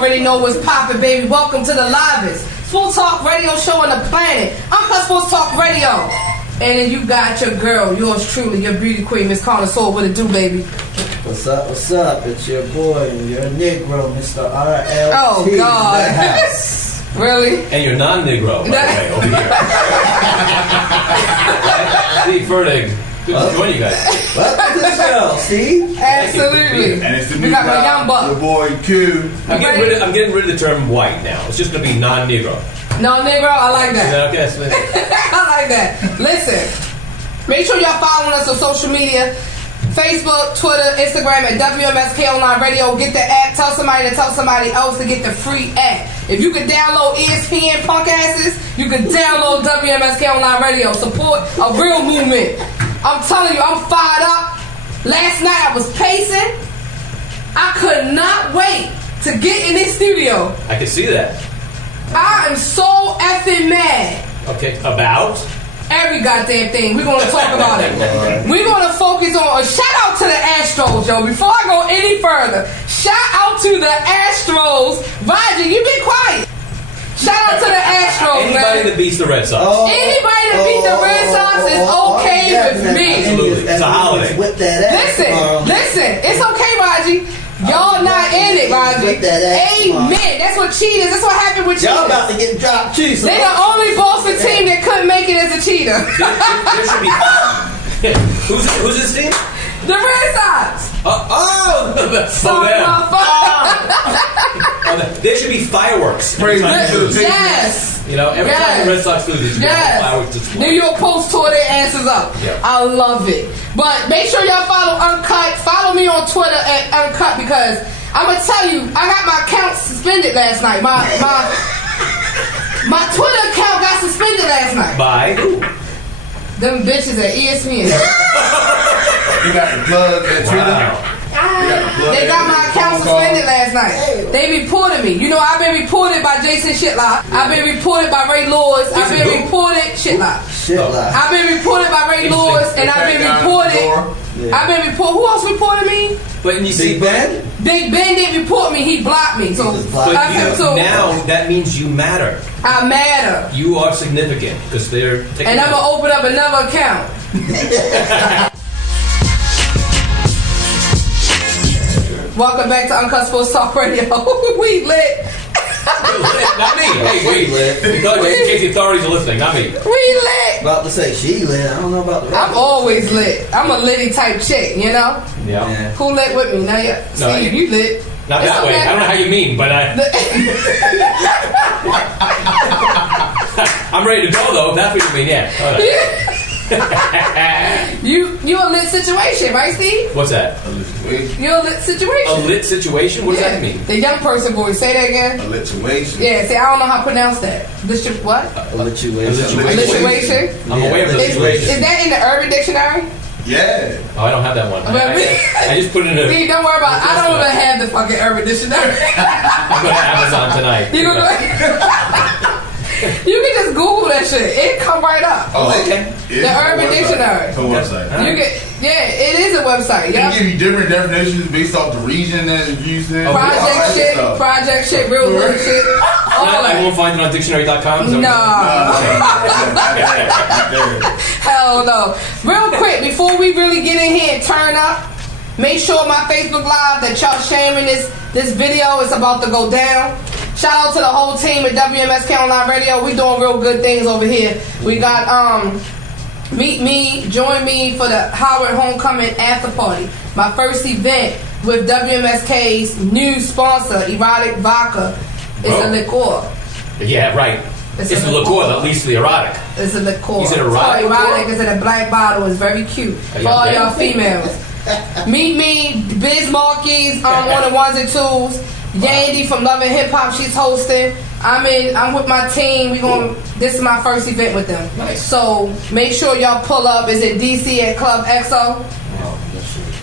already know what's poppin', baby. Welcome to the livest Full Talk Radio show on the planet. Unkut Full Talk Radio. And then you got your girl, yours truly, your beauty queen, Miss Carnosaur. What it do, baby? What's up, what's up? It's your boy, your Negro, Mr. RLT. Oh, God. Really? And you're non-Negro, by the way, over here. Steve Fertig. Good to join you guys. Welcome to the show, Steve. Absolutely. And it's the We new got my guy, young buck. your boy Q. I'm getting rid of the term white now. It's just going to be non-Negro. Non-Negro? I like that. Okay, so I like that. Listen, make sure y'all following us on social media. Facebook, Twitter, Instagram at WMSK Online Radio. Get the app. Tell somebody to tell somebody else to get the free app. If you can download ESPN punk asses, you can download WMSK Online Radio. Support a real movement. I'm telling you, I'm fired up. Last night I was pacing. I could not wait to get in this studio. I can see that. I am so effing mad. Okay, about? Every goddamn thing. We're going to talk about it. We're going to focus on a shout out to the Astros, yo. Before I go any further, shout out to the Astros. Roger, you be quiet. Shout out to the Astros, Anybody man. that beats the Red Sox. Anybody that beat the Red Sox is okay with me. Absolutely. It's a holiday. Whip that ass. Listen. It's okay, Raji. Y'all not in it, Raji. Amen. That's what cheaters. That's what happened with cheaters. Y'all about to get dropped too. So they the only Boston team that couldn't make it as a cheater. There should be. Who's this team? The Red Sox. There should be fireworks. Yes. You know, every time the Red Sox lose, there should be fireworks. New York Post tore their asses up. Yeah. I love it. But make sure y'all follow Unkut. Follow me on Twitter at Unkut because I'm gonna tell you, I got my account suspended last night. My Twitter account got suspended last night. By who? Them bitches at ESPN. You got the plug at Twitter. They got my account suspended last night. They reported me. You know, I've been reported by Jason Shitlock. I've been reported by Ray Lewis. I've been reported Shitlock. I've been reported by Ray Lewis, and I've been reported. I've been reported. Who else reported me? But you see, Big Ben? Big Ben didn't report me. He blocked me. So, now that means you matter. I matter. You are significant because they're taking. And I'm gonna open up another account. Welcome back to Unkut Sports Talk Radio. We lit. Not me. Hey, wait. In case the authorities are listening, not me. We lit. About to say she lit. I don't know about the rest. I'm always lit. I'm a litty type chick, you know? Yeah. Who lit with me? Now, Steve, you lit. Not that way. I don't know how you mean, but I'm ready to go, though. If that's what you mean, yeah. All right. You a lit situation, right, Steve? What's that? You're a lit situation. A lit situation? What does that mean? The young person voice. Say that again. A lituation. Yeah, see, I don't know how to pronounce that. What? A lituation. I'm aware of the situation. Is that in the Urban Dictionary? Yeah. Oh, I don't have that one. I just put it in a... Steve, don't worry about it. I don't even have the fucking Urban Dictionary. I'm going to Amazon tonight. You can just Google that shit. It come right up. Oh, okay. The Urban Dictionary. It's a website. It is a website. They give you different definitions based off the region that it's used in. Project shit, real world shit. I won't find it on dictionary.com. Nah. Hell no. Real quick, before we really get in here and turn up, make sure my Facebook Live that y'all sharing this video is about to go down. Shout out to the whole team at WMSK Online Radio. We doing real good things over here. We got join me for the Howard Homecoming After Party. My first event with WMSK's new sponsor, Erotic Vodka. It's a liqueur. Yeah, right. It's a liqueur, at least the erotic. It's a liqueur. Is it erotic? It's erotic. It's in a black bottle. It's very cute. For all y'all females. Meet me, Biz Marquis on the ones and twos. Yandy from Love and Hip Hop, she's hosting. I'm with my team. This is my first event with them. Nice. So make sure y'all pull up. Is it DC at Club XO?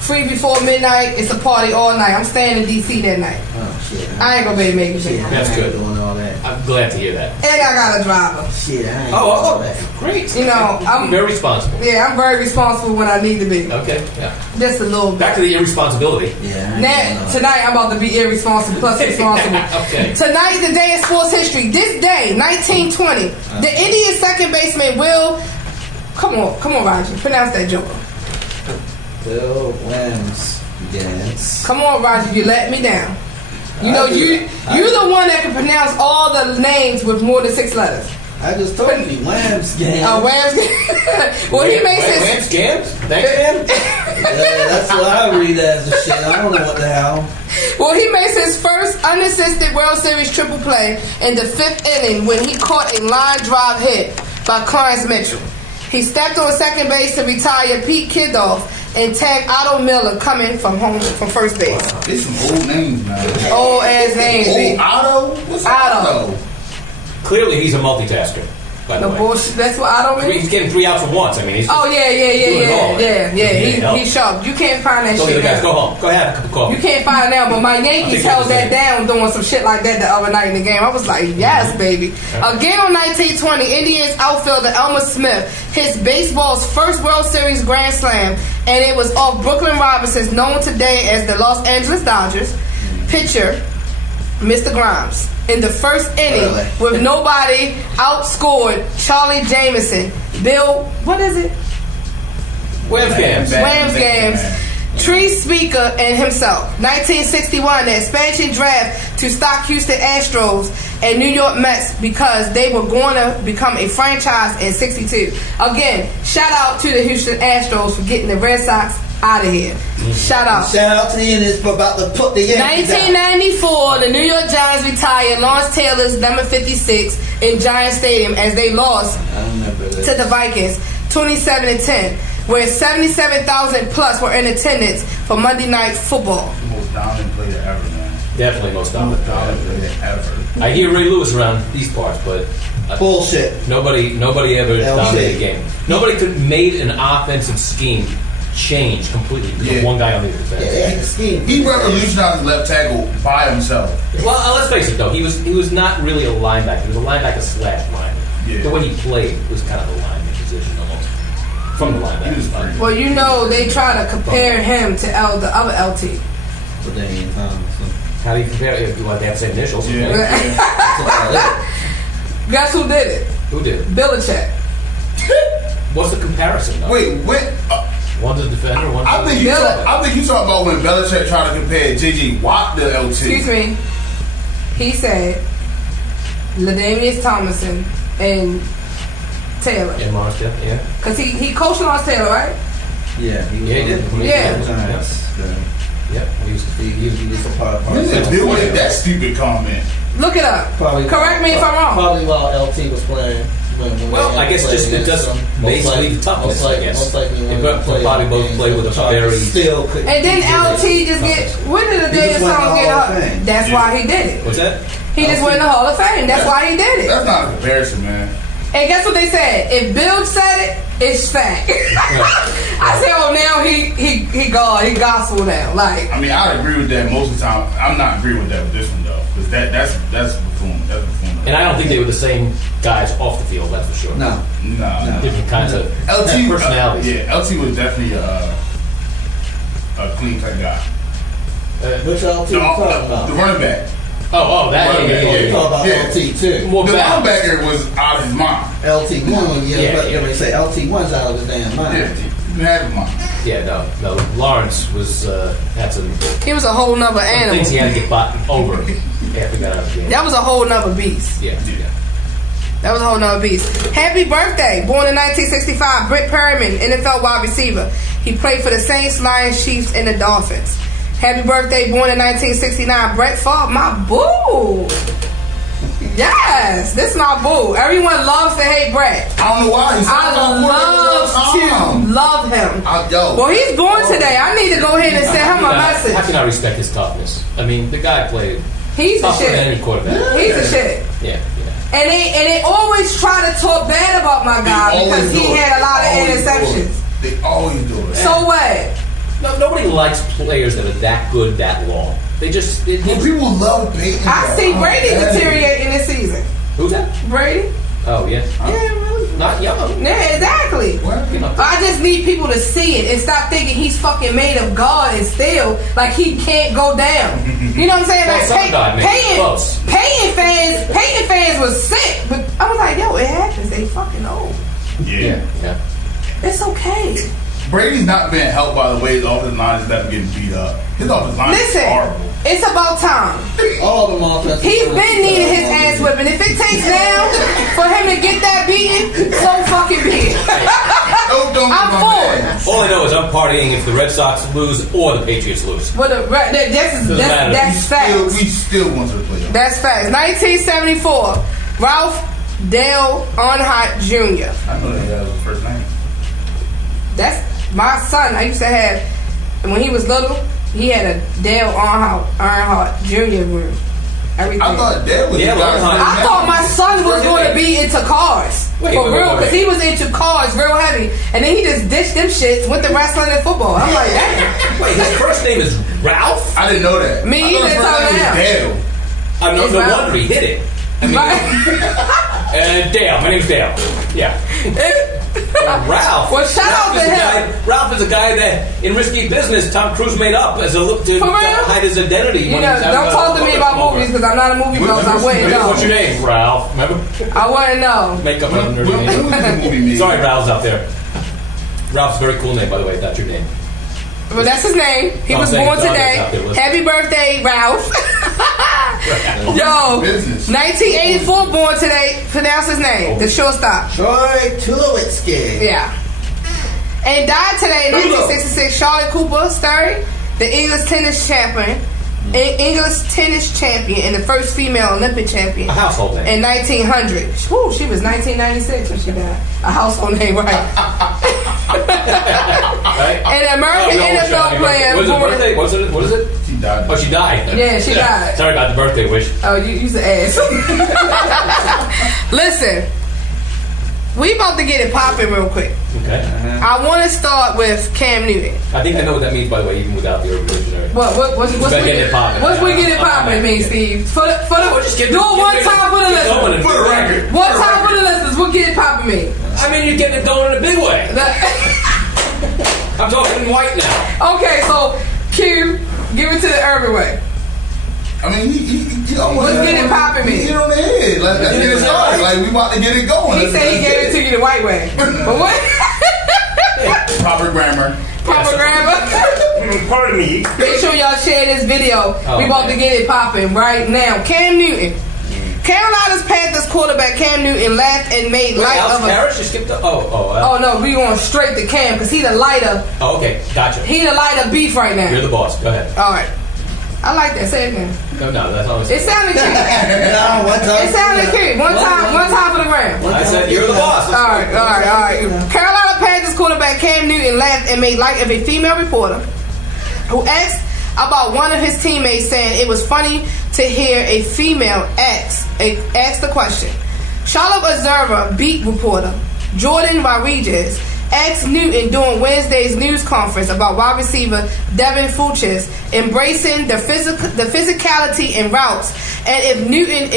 Free before midnight. It's a party all night. I'm staying in DC that night. Oh shit. I ain't gonna be able to make it. Shit, That's I ain't good. doing all that. I'm glad to hear that. And I got a driver. Shit, I ain't doing Oh, all that. great. You know, I'm very responsible. Yeah, I'm very responsible when I need to be. Okay, yeah. Just a little bit. Back to the irresponsibility. Yeah. I ain't doing Now, all that. tonight I'm about to be irresponsible plus responsible. Okay. Tonight, the day in sports history. This day, 1920, the Indians second baseman Will. Come on, Roger. Pronounce that joker. Bill Wmsk. Yes. Come on, Roger. You let me down. You know, you're the one that can pronounce all the names with more than 6 letters. I just told you, Wmsk. Oh, Wmsk. Well, he makes his. Wham scams? Thanks, man. Yeah, that's what I read as the shit. I don't know what the hell. Well, he makes his first unassisted World Series triple play in the 5th inning when he caught a line drive hit by Clarence Mitchell. He stepped on second base to retire Pete Kiddoff and tagged Otto Miller coming from first base. It's some old names, man. Old ass names. Old B. Otto? What's Otto. Otto? Clearly, he's a multitasker, by the No way. bullshit. That's what Otto means. He's getting 3 outs at once. I mean, he's Oh doing it yeah. all. He's sharp. You can't find that Go shit. the guys, now. go home. Go have a cup of coffee. You can't find it now, but my Yankees I think held it that was down doing some shit like that the other night in the game. I was like, yes, baby. Again on 1920, Indians outfielder Elmer Smith hits baseball's first World Series Grand Slam, and it was off Brooklyn Robinson's known today as the Los Angeles Dodgers pitcher, Mr. Grimes. In the first inning, Really? with nobody, outscored Charlie Jameson. Bill, what is it? Wham scams. Rams games, Tree Speaker, and himself. 1961, the expansion draft to stock Houston Astros and New York Mets because they were going to become a franchise in 62. Again, shout out to the Houston Astros for getting the Red Sox out of here. Shout out. Shout out to the Indians for about to put the Yankees out. 1994, the New York Giants retired Lawrence Taylor's number 56 in Giant Stadium as they lost I remember that. to the Vikings 27-10, where 77,000 plus were in attendance for Monday Night Football. The most dominant player ever, man. Definitely most dominant. Dominant player ever. I hear Ray Lewis around these parts, but Bullshit. nobody ever LC. dominated a game. Nobody could made an offensive scheme change completely because Yeah. of one guy on the defense. Yeah, the scheme. He revolutionized the left tackle by himself. Well, let's face it though, he was not really a linebacker. He was a linebacker slash linebacker. Yeah. The way he played was kind of a lineman position almost from the He was linebacker. pretty- Well, you know, they try to compare him to the other LT. But they ain't Thomas. How do you compare it? Well, they have the same initials. Yeah. okay? That's about it. Guess who did it? Who did? Belichick. What's the comparison though? Wait, what? One's a defender, one's I think you talk about when Belichick tried to compare J.J. Watt to LT. Excuse me. He said LaDainius Tomlinson and Taylor. in Marshall, yeah. Because he coached Lawrence Taylor, right? Yeah, he was Yeah, he on did. the Yeah. Giants. Yep. He was a part When did of Bill make that stupid comment? Look it up. Correct me if I'm wrong. Probably while LT was playing. When Well, they I guess played just it against does them. basically Most the toughness, likely- I guess. Most likely They when both- played probably both against play them, with a Chargers very- still couldn't And then get LT it. just get. When did the He day just of went song to get Hall up? of Fame. That's Yeah. why he did it. What's that? He just went in the Hall of Fame. That's why he did it. That's not a comparison, man. And guess what they said? If Bill said it, it's fact. I said, oh, now he God, he gospel now. Like, I mean, I agree with that most of the time. I'm not agree with that with this one though, because that's buffoon. That's buffoon. And I don't think they were the same guys off the field, that's for sure. No. Nah. Different kinds of LT personalities. yeah, LT was definitely a clean cut guy. Which LT you talking The about? running back. Oh, that. Running back, Yeah. You talking about Yeah. LT too? More The bad. linebacker was out of his mind. LT1, Yeah, but yeah. they say LT1's out of his damn Yeah, mind. he didn't have his mind. Yeah, no. Lawrence was had some he was a whole nother animal. things he had to get over after he got out of the game. That was a whole nother beast. Yeah. That was a whole nother beast. Happy birthday. Born in 1965, Britt Perriman, NFL wide receiver. He played for the Saints, Lions, Chiefs, and the Dolphins. Happy birthday. Born in 1969, Brett Favre, my boo. Yes, this is my boo. Everyone loves to hate Brett. I don't know why. He's I love him. Yo. Well, he's born today. I need to go ahead and send him a How message. can I respect his toughness? I mean, the guy played He's the tougher than shit. any quarterback. He's the shit. Yeah. And they always try to talk bad about my guy because he had a lot of interceptions. They always do it. So what? No, nobody likes players that are that good that long. They just... People love Peyton. I see Brady deteriorating this season. Who's that? Brady? Oh, yeah. Yeah, really. Not young. Yeah, exactly. I just need people to see it and stop thinking he's fucking made of God and still, like, he can't go down. You know what I'm saying? Well, like, Peyton fans was sick, but I was like, yo, it happens. They fucking old. Yeah. It's okay. Brady's not been helped by the way his offensive line is never getting beat up. His offensive line is horrible. It's about time. All of them offensive. He's been needing his ass whipping. If it takes now for him to get that beaten, so fucking be it. I'm for it. All I know is I'm partying if the Red Sox lose or the Patriots lose. Well, that's facts. We still want to play. That's facts. 1974, Ralph Dale Earnhardt Jr. I know that was his first name. That's my son. I used to have, when he was little, he had a Dale Earnhardt Jr. room. Everything. I thought Dale was I thought my son was going to be into cars. For real, because he was into cars real heavy. And then he just ditched them shits, went to wrestling and football. I'm like, damn. Wait, his first name is Ralph? I didn't know that. Me either. Dale. No wonder he hit it. I mean, Dale. My name's Dale. Yeah. Ralph. Well, shout out to him. Ralph is a guy that, in Risky Business, Tom Cruise made up as a look to hide his identity. You know, don't talk to me about movies because I'm not a movie buff. I wouldn't know. What's your name? Ralph. Remember? I wouldn't know. Makeup on under name. Sorry, Ralph's out there. Ralph's a very cool name, by the way. That's your name. Well, that's his name. He was born today. Happy birthday, Ralph. Yo, 1984 born today. Pronounce his name. The shortstop. Troy Tulowitzki. Yeah. And died today in 1966. Charlotte Cooper Sturry, the English tennis champion. And the first female Olympic champion. A household name. In 1900. Whew, she was 1996 when she died. A household name, right? An American NFL player. What was her birthday? What is it? She died. Oh, she died. Yeah, she died. Sorry about the birthday wish. Oh, you's an ass. Listen, we about to get it popping real quick. Okay. I want to start with Cam Newton. I think I know what that means, by the way, even without the urban dictionary. What's we get it popping? What's we get it popping mean, Steve? Do it one time for the listeners. For the record. One time for the listeners. What get it popping mean? I mean, you're getting it going in a big way. I'm talking white now. Okay, so Q, give it to the urban way. I mean, he almost let's get it popping, man. He hit on the head. Like, that's it started. Like, we about to get it going. He said he gave it to you the white way. But what? Proper grammar. Proper grammar. Pardon me. Make sure y'all share this video. We about to get it popping right now. Cam Newton. Carolina's Panthers quarterback Cam Newton laughed and made light of a... Harris, you skipped the... Oh, no, we going straight to Cam because he the lighter... Oh, okay, gotcha. He the lighter beef right now. You're the boss, go ahead. All right. I like that. Say it again. No, that's all. It sounded cute. It sounded cute. One time for the gram. I said you're the boss. All right. Carolina Panthers quarterback Cam Newton laughed and made light of a female reporter who asked about one of his teammates saying it was funny to hear a female ask the question. Charlotte Observer beat reporter Jordan Rodriguez asked Newton during Wednesday's news conference about wide receiver Devin Funchess embracing the physicality in routes and if Newton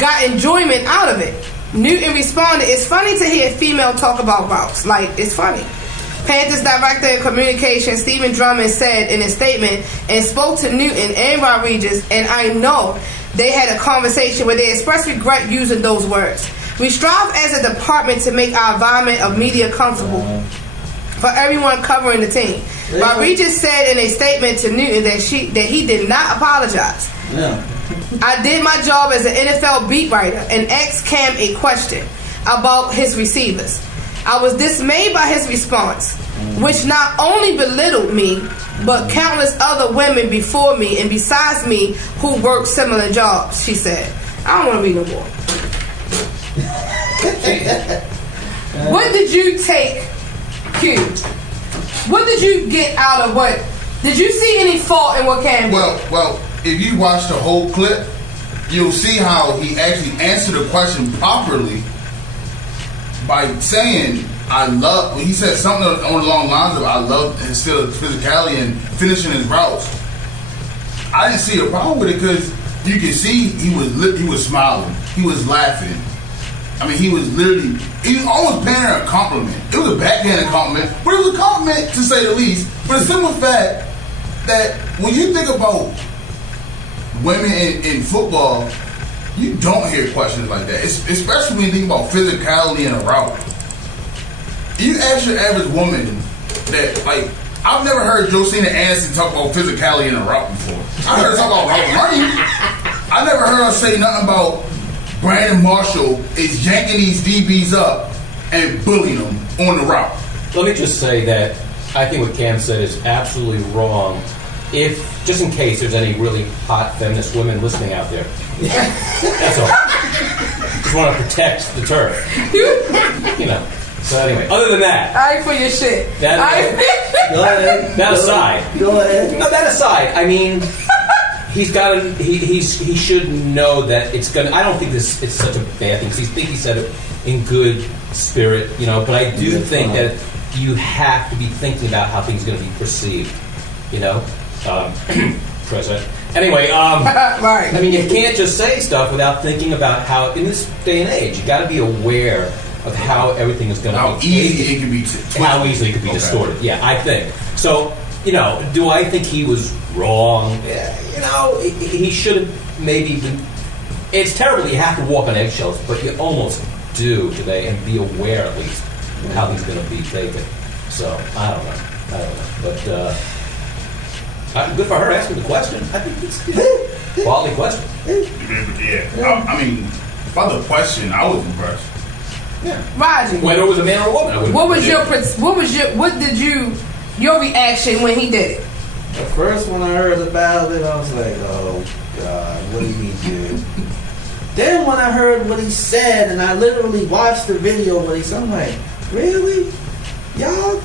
got enjoyment out of it. Newton responded, "It's funny to hear a female talk about routes. Like, it's funny." Panthers Director of Communications Stephen Drummond said in a statement and spoke to Newton and Rodriguez, and I know they had a conversation where they expressed regret using those words. We strive as a department to make our environment of media comfortable for everyone covering the team. Rodriguez said in a statement to Newton that he did not apologize. I did my job as an NFL beat writer and asked Cam a question about his receivers. I was dismayed by his response, which not only belittled me, but countless other women before me and besides me who worked similar jobs, she said. I don't want to be no more. What did you take, Q? What did you get out of what? Did you see any fault in what Cam did? Well, if you watch the whole clip, you'll see how he actually answered the question properly by saying he said something on the long lines of I love his physicality and finishing his routes. I didn't see a problem with it because you could see he was smiling, he was laughing. I mean, he was almost paying her a compliment. It was a backhanded compliment, but it was a compliment to say the least. But the simple fact that when you think about women in football, you don't hear questions like that. Especially when you think about physicality in a route. You ask your average woman that, like, I've never heard Josina Anderson talk about physicality in a route before. I heard her talk about route running. I never heard her say nothing about Brandon Marshall is yanking these DBs up and bullying them on the route. Let me just say that I think what Cam said is absolutely wrong. If, just in case there's any really hot feminist women listening out there. That's all. Just want to protect the turf. You know. So anyway, other than that. I ain't for your shit. Go ahead. That aside. Go ahead. No, that aside. I mean, he's got to. He should know that it's gonna. I don't think it's such a bad thing. Because he said it in good spirit, you know. But I do think that you have to be thinking about how things are going to be perceived, you know. President. Anyway, right. I mean, you can't just say stuff without thinking about how, in this day and age, you got to be aware of how everything is going to be. How easy it can be. How easily it can be distorted. Yeah, I think. So, you know, do I think he was wrong? Yeah, you know, he should have maybe been. It's terrible. You have to walk on eggshells, but you almost do today, and be aware at least of how things are going to be taken. So, I don't know. But, good for her asking the question. I think it's a quality question. Yeah. I mean, by the question, I was impressed. Yeah. Roger. Whether it was a man or a woman. What did your reaction when he did it? At first, when I heard about it, I was like, oh, God, what do you mean, dude? Then when I heard what he said, and I literally watched the video what he said, I'm like, really? Y'all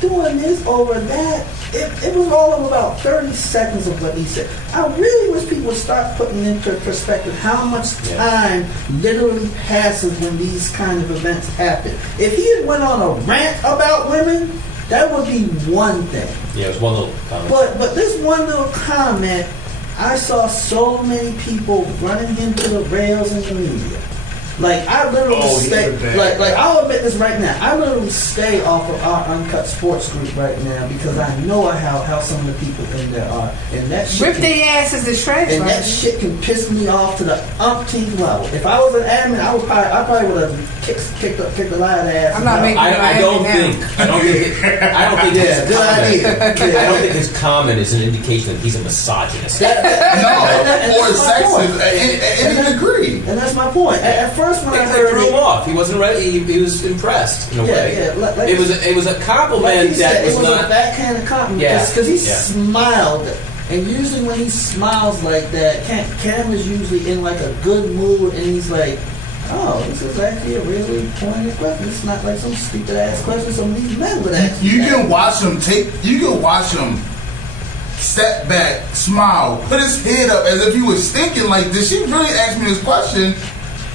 doing this over that? It was all of about 30 seconds of what he said. I really wish people would start putting into perspective how much time literally passes when these kind of events happen. If he had went on a rant about women, that would be one thing. Yeah, it was one little comment. But this one little comment, I saw so many people running into the rails in the media. Like, I literally I'll admit this right now. I literally stay off of our Unkut sports group right now because I know how some of the people in there are. And that shit rip their asses to shreds. And that shit can piss me off to the umpteenth level. If I was an admin, I probably would have kicked the lion ass. I'm not making I don't think yeah, good idea. I don't think his comment is an indication that he's a misogynist. Or sexist. And I agree. And that's my point. At first, when I heard threw him off, he wasn't ready. He was impressed in a way. Yeah. It was a compliment that was not a backhand compliment because he smiled. And usually when he smiles like that, Cam is usually in like a good mood, and he's like, "Oh, this is actually a really pointed question. It's not like some stupid ass question some of these men would ask." You can watch him step back, smile, put his head up as if he was thinking like, "Did she really ask me this question?"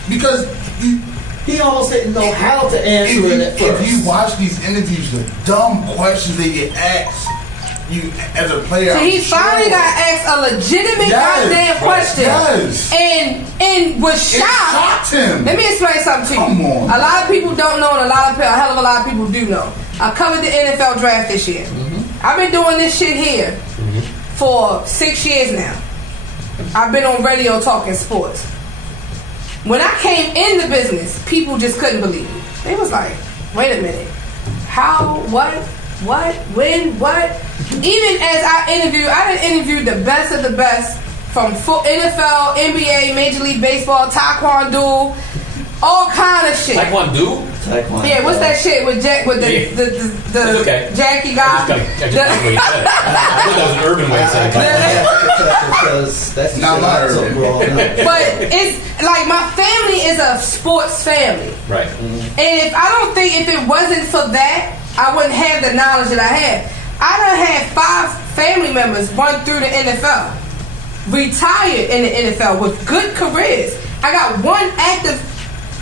Because he almost didn't know how to answer it at first. If you watch these interviews, the dumb questions they get asked, you as a player. So he finally got asked a legitimate goddamn question, and was shocked. It shocked him. Let me explain something to you. Come on. A lot of people don't know, and a hell of a lot of people do know. I covered the NFL draft this year. Mm-hmm. I've been doing this shit here for 6 years now. I've been on radio talking sports. When I came in the business, people just couldn't believe it. They was like, wait a minute. How? What? When? What? Even as I done interviewed the best of the best from NFL, NBA, Major League Baseball, Taekwondo, all kind of shit. Taekwondo? Yeah, what's that shit with the Jackie guy? I thought that was an urban way of saying it. Because that's not my urban. But it's like my family is a sports family. Right. And if it wasn't for that, I wouldn't have the knowledge that I have. I done had 5 family members run through the NFL, retired in the NFL with good careers. I got one active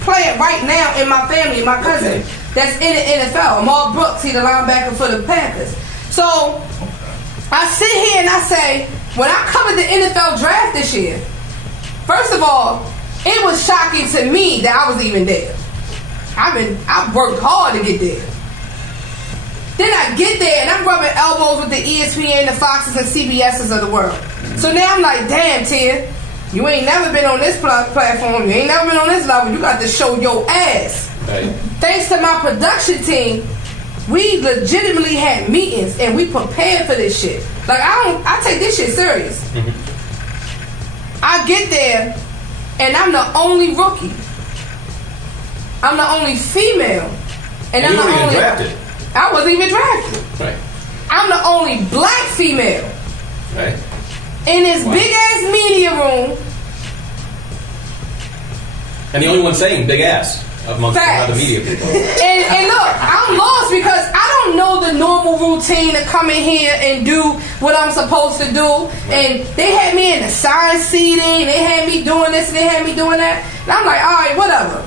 player right now in my family, my cousin, that's in the NFL. Amal Brooks, he's the linebacker for the Packers. So I sit here and I say, when I covered the NFL draft this year, first of all, it was shocking to me that I was even there. I worked hard to get there. Then I get there and I'm rubbing elbows with the ESPN, the Foxes, and CBSs of the world. So now I'm like, damn, Tia, you ain't never been on this platform. You ain't never been on this level. You got to show your ass. Right. Thanks to my production team, we legitimately had meetings and we prepared for this shit. Like I take this shit serious. I get there and I'm the only rookie. I'm the only female. And I'm you the weren't only even drafted. I wasn't even drafted. Right. I'm the only black female. Right. In this big ass media room. And the only one saying big ass amongst Facts. the other media people. And look, I'm lost because I don't know the normal routine to come in here and do what I'm supposed to do. Right. And they had me in the side seating, they had me doing this, and they had me doing that. And I'm like, all right, whatever.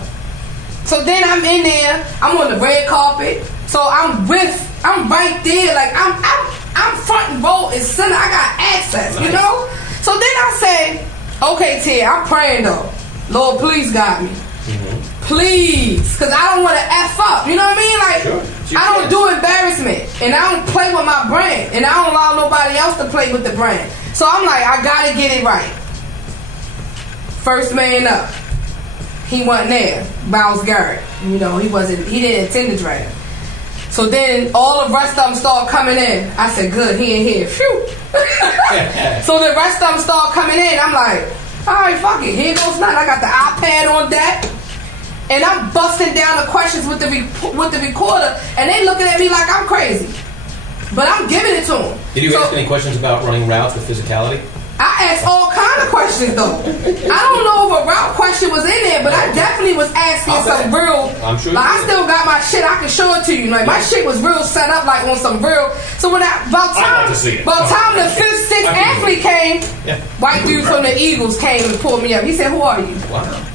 So then I'm in there, I'm on the red carpet. So I'm right there, like I'm front and row and center. I got access, nice. You know. So then I say, okay, Tia, I'm praying though. Lord, please guide me. Please, because I don't want to F up. You know what I mean? Like, I don't do embarrassment. And I don't play with my brand. And I don't allow nobody else to play with the brand. So I'm like, I got to get it right. First man up. He wasn't there. Miles Garrett. You know, he didn't attend the draft. So then all the rest of them start coming in. I said, good, he in here. Phew. So the rest of them start coming in. I'm like, all right, fuck it. Here goes nothing. I got the iPad on deck. And I'm busting down the questions with the recorder. And they looking at me like I'm crazy. But I'm giving it to them. Did you ask any questions about running routes with physicality? I asked all kind of questions though. I don't know if a route question was in there, but I definitely was asking some real. I'm sure. Like, I still got my shit. I can show it to you. Like my shit was real set up, like on some real. So when about time the fifth, sixth athlete came, white dude from the Eagles came and pulled me up. He said, "Who are you?" Wow.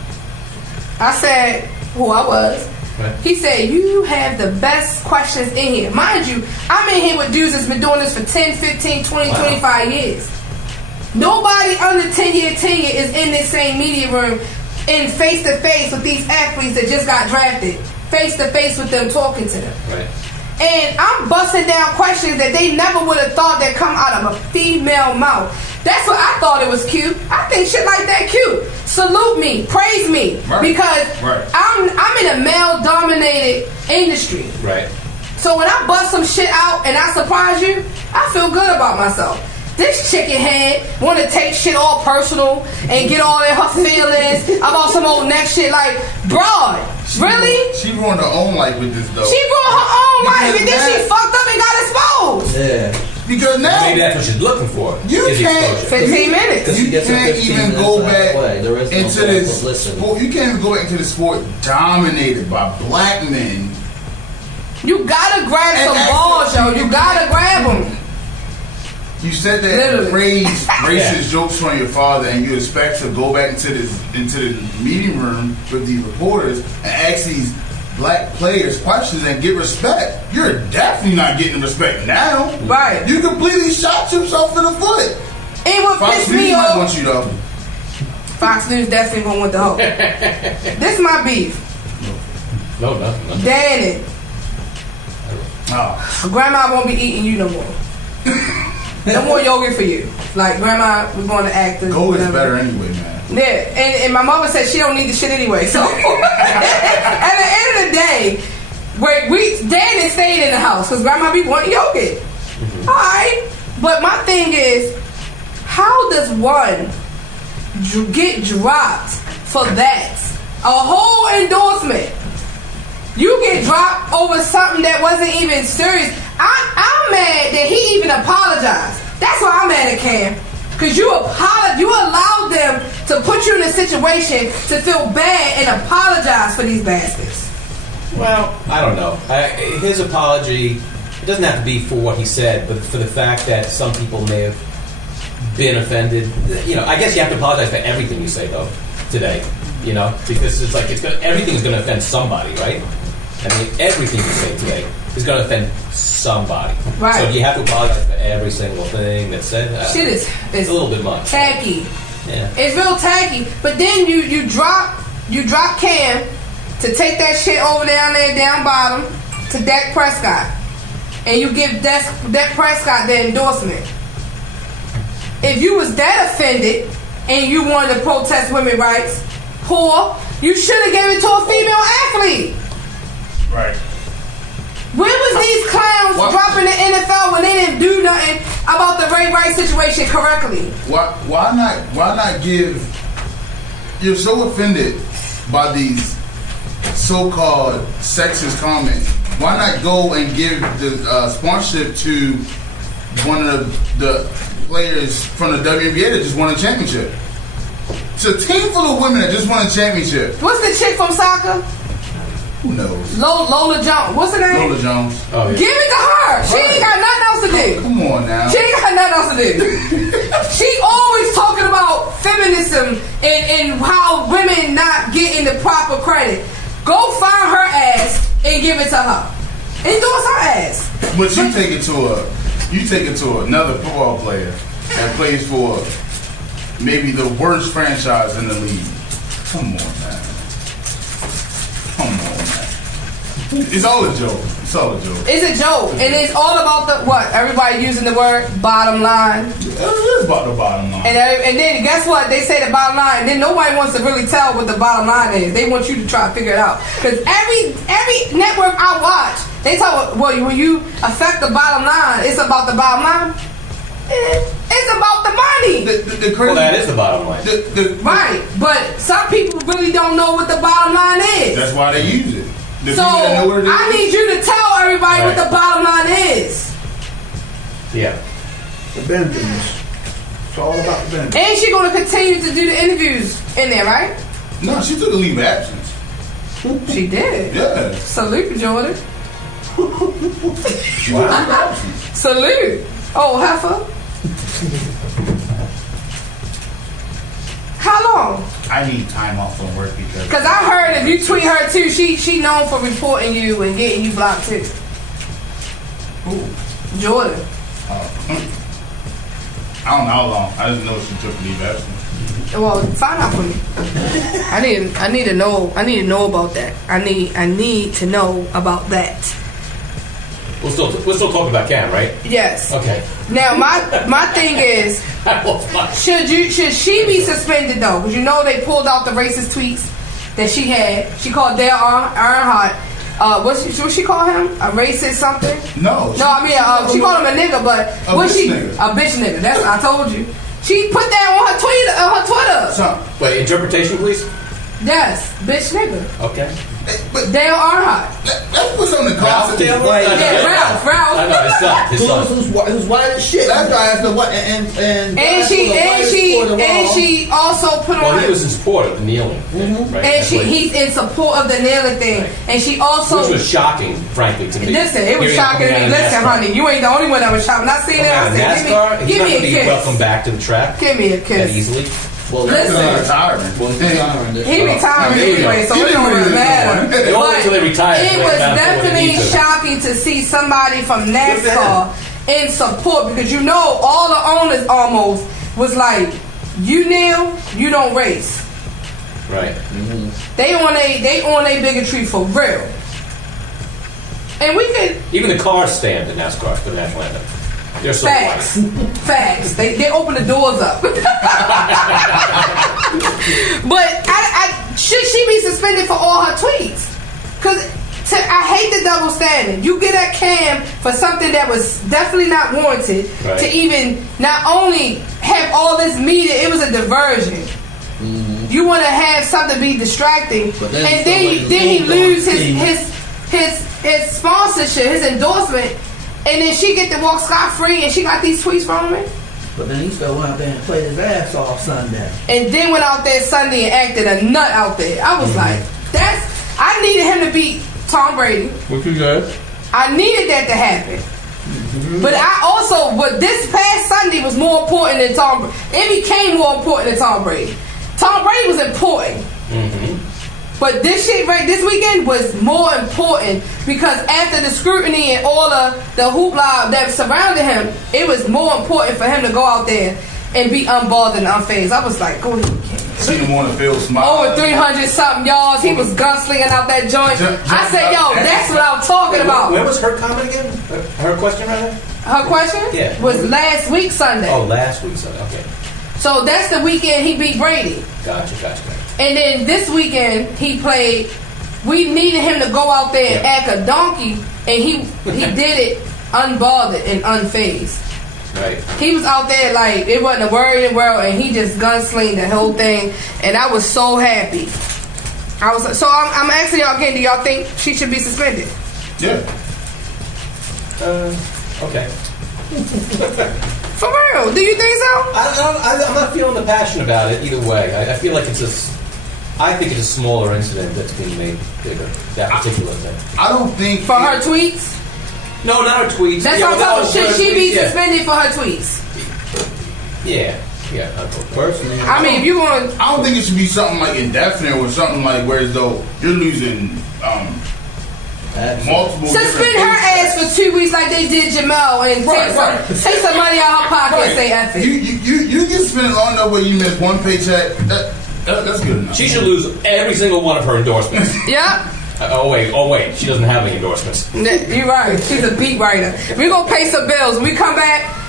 I said, "Who I was." Right. He said, you have the best questions in here. Mind you, I'm in here with dudes that's been doing this for 10, 15, 20, 25 years. Nobody under 10-year tenure is in this same media room in face-to-face with these athletes that just got drafted. Face-to-face with them, talking to them. Right. And I'm busting down questions that they never would have thought that come out of a female mouth. That's what I thought it was cute. I think shit like that cute. Salute me, praise me, because I'm in a male-dominated industry. Right. So when I bust some shit out and I surprise you, I feel good about myself. This chicken head want to take shit all personal and get all in her feelings about some old next shit. Like, broad, really? She ruined her own life with this, though. She ruined her own life and then she fucked up and got exposed. Yeah. Because now maybe that's what she's looking for. You can't 15 minutes. You can't even go back into this sport. You can't even go back into the sport dominated by black men. You gotta grab some balls, yo. You gotta grab them. You said that phrase, racist jokes from your father, and you expect to go back into the meeting room with these reporters and ask these black players questions and get respect. You're definitely not getting respect now. Right. You completely shot yourself in the foot. It would piss me off. Fox News might want you though. Fox News definitely won't want the hoe. This my beef. No, nothing. Danny. Oh. Grandma won't be eating you no more. No more yogurt for you. Like, Grandma, we're going to act. Go is better anyway, man. Yeah, and my mama said she don't need the shit anyway. So, at the end of the day, Danny stayed in the house because Grandma be wanting yogurt. Mm-hmm. All right. But my thing is, how does one get dropped for that? A whole endorsement. You get dropped over something that wasn't even serious. I'm mad that he even apologized. That's why I'm mad at Cam. Because you allowed them to put you in a situation to feel bad and apologize for these bastards. Well, I don't know. His apology, it doesn't have to be for what he said, but for the fact that some people may have been offended. You know, I guess you have to apologize for everything you say, though, today. You know, because it's like everything's going to offend somebody, right? I mean, everything you say today is going to offend somebody. Right. So do you have to apologize for every single thing that's said? Shit is a little bit much. Tacky. Yeah. It's real tacky. But then you drop Cam to take that shit over down bottom to Dak Prescott, and you give Dak Prescott the endorsement. If you was that offended and you wanted to protest women's rights, you should have given it to a female athlete. Right. Where was these clowns dropping the NFL when they didn't do nothing about the Ray Rice situation correctly? Why not give? You're so offended by these so-called sexist comments. Why not go and give the sponsorship to one of the players from the WNBA that just won a championship? It's a team full of women that just won a championship. What's the chick from soccer? Who knows? Lola Jones. What's her name? Lola Jones. Oh, yeah. Give it to her. She ain't got nothing else to do. Come on now. She ain't got nothing else to do. She always talking about feminism and how women not getting the proper credit. Go find her ass and give it to her. Endorse her ass. But you take it to another football player that plays for maybe the worst franchise in the league. Come on, man. It's all a joke. It's a joke. And it's all about the what? Everybody using the word bottom line. It is about the bottom line. And then guess what? They say the bottom line, and then nobody wants to really tell what the bottom line is. They want you to try to figure it out. Because every network I watch, they tell when you affect the bottom line, it's about the bottom line. It's about the money. Well, that is the bottom line. Right, but some people really don't know what the bottom line is. That's why they use it. So I need you to tell everybody what the bottom line is. Yeah. The Benjamins. It's all about the Benjamins. And she's going to continue to do the interviews in there, right? No, she took a leave of absence. She did. Yeah. Salute, Jordan. Wow. Salute. Oh, heifer. How long? I need time off from work because I heard if you tweet her too, she known for reporting you and getting you blocked too. Ooh. Jordan. I don't know how long. I just know she took leave of absence. Well, find out for me. I need to know about that. I need to know about that. We'll still talk about Cam, right? Yes. Okay. Now my thing is, should she be suspended though? Because you know they pulled out the racist tweets that she had. She called Dale Earnhardt. What she call him? A racist something? No. No, I mean she called him a nigga, but nigga. A bitch nigga? That's I told you. She put that on her Twitter. So, wait, interpretation, please. Yes, bitch nigga. Okay. but Dale Earnhardt. let's put something in context. Yeah, Ralph. I know his son. Who's white as shit. That guy is the what? And she also put on. Well, he was in support of the kneeling, right? And he's in support of the kneeling thing, right. And she also. Which was shocking, frankly, to me. Listen, it was shocking to me. Listen, honey, you ain't the only one that was shocked. When I seen it, I said, give me a kiss. Welcome back to the track. Give me a kiss. That easily. Well, listen, he retiring anyway, so it don't really matter. They all wait until they retire. It was definitely shocking to see somebody from NASCAR in support because you know all the owners almost was like, you kneel, you don't race. Right. Mm-hmm. They on a bigotry for real. And we could even the cars stand in NASCAR for the national anthem. They're so facts. white. Facts. They open the doors up. But should she be suspended for all her tweets? Because I hate the double standard. You get at Cam for something that was definitely not warranted to even not only have all this media, it was a diversion. Mm-hmm. You want to have something be distracting, and then he lose his sponsorship, his endorsement. And then she get to walk scot-free and she got these tweets from him. But then he still went out there and played his ass off Sunday. And then went out there Sunday and acted a nut out there. I was like, I needed him to beat Tom Brady. Which you good? I needed that to happen. Mm-hmm. But this past Sunday was more important than Tom Brady. It became more important than Tom Brady. Tom Brady was important. But this shit this weekend was more important because after the scrutiny and all of the hoopla that surrounded him, it was more important for him to go out there and be unbothered and unfazed. I was like, go ahead. Seen him on the field smile. Over 300 something yards. He was gunslinging out that joint. I said, yo, that's what I'm talking about. Where was her comment again? Her question, rather? Her question? Yeah. Was last week Sunday. Oh, last week Sunday. Okay. So that's the weekend he beat Brady. Gotcha. And then this weekend he played. We needed him to go out there and act a donkey, and he did it unbothered and unfazed. Right. He was out there like it wasn't a worry in the world, and he just gunslinged the whole thing, and I was so happy. I'm asking y'all again. Do y'all think she should be suspended? Yeah. Okay. For real? Do you think so? I'm not feeling the passion about it either way. I feel like I think it's a smaller incident that's being made bigger. That particular thing. I don't think for her tweets. No, not her tweets. That's what I'm talking. Should she be suspended for her tweets? Yeah. Personally, I mean, if you want, I don't think it should be something like indefinite or something like where as though you're losing multiple. Suspend her ass for 2 weeks like they did Jamel and take some money out her pocket and say F it. You get spent long enough where you miss one paycheck. That's good enough. She should lose every single one of her endorsements. Yep. Oh wait, she doesn't have any endorsements. You're right. She's a beat writer. We're gonna pay some bills. When we come back,